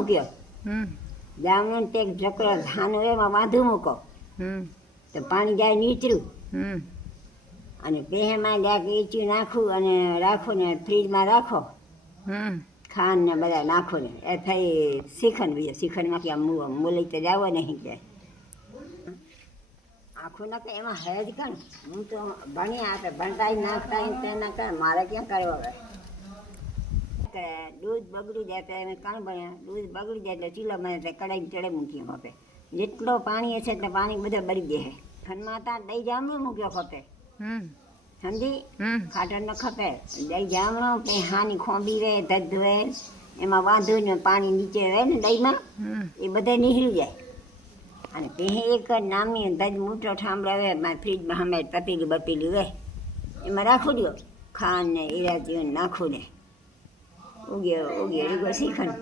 મૂક્યો. જામણો તે ઢકલો ધાન હોય એમાં વાંધું મૂકો તો પાણી જાય નીચરું. અને પેહેમાં જાય કે ઈચું નાખું અને રાખો ને ફ્રીજમાં રાખો. ખાંડ ને બધા નાખો ને એ થઈ શ્રીખંડ બીજો શ્રીખંડમાં કે મૂલી તો જાવ નહીં કે આખું ના કે એમાં હેજ કણ હું તો ભણી આપે ભણતા નાખતા તેના કરે મારે ક્યાં કરવો હવે. કે દૂધ બગડી જાય તો એને કણ ભણ્યા દૂધ બગડી જાય એટલે ચીલો બને તો કડાઈ ચડે મૂકી ખપે. જેટલો પાણી હશે એટલે પાણી બધા બળી જાય. ખંડમાં ત્યાં દહીં જામણો મૂક્યો ખપે સમજી ખાટર ન ખપે. દહીં જામણો કંઈ હાની ખોંબી રહે ધધ રહે એમાં વાંધો ને પાણી નીચે રહે ને દહીંમાં એ બધા નીકળી જાય. અને પહે એક નામની ધજ મૂઠો ઠામડાવે ફ્રીજમાં સામે તપેલી બપેલી રહે એમાં રાખું દો ખાંડ ને ઇલાયચી નાખું ને ઉગ્યો રીગો શ્રીખંડ